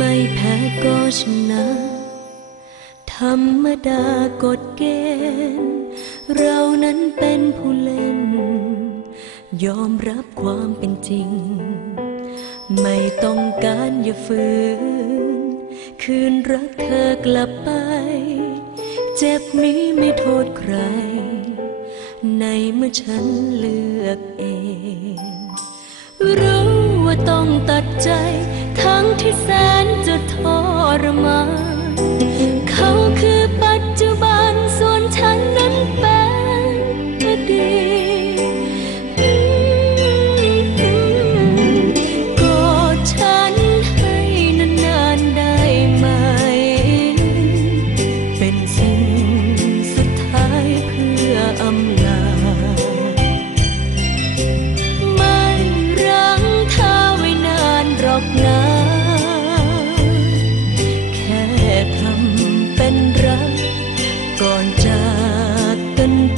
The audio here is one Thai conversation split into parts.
ไม่แพ้ก็ชนะ ธรรมดากฎเกณฑ์ เรานั้นเป็นผู้เล่น ยอมรับความเป็นจริง ไม่ต้องการอย่าฝืน คืนรักเธอกลับไป เจ็บนี้ไม่โทษใคร ในเมื่อฉันเลือกเองรู้ ว่าต้องตัดใจ ทั้งที่แสนจะทรมาน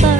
ก่อ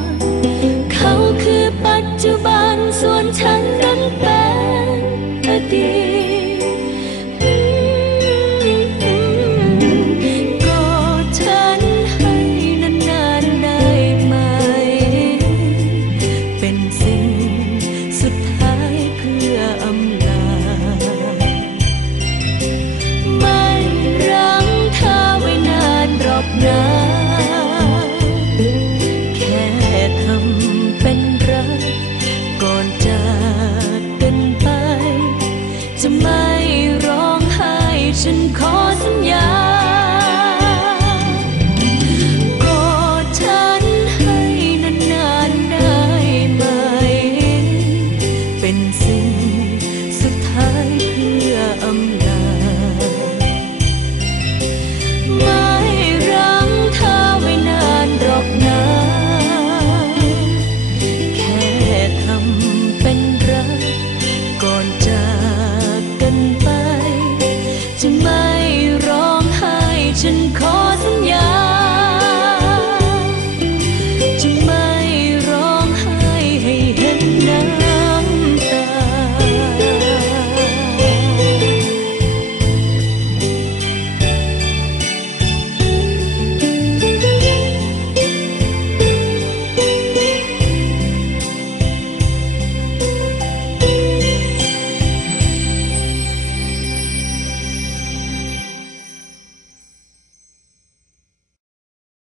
call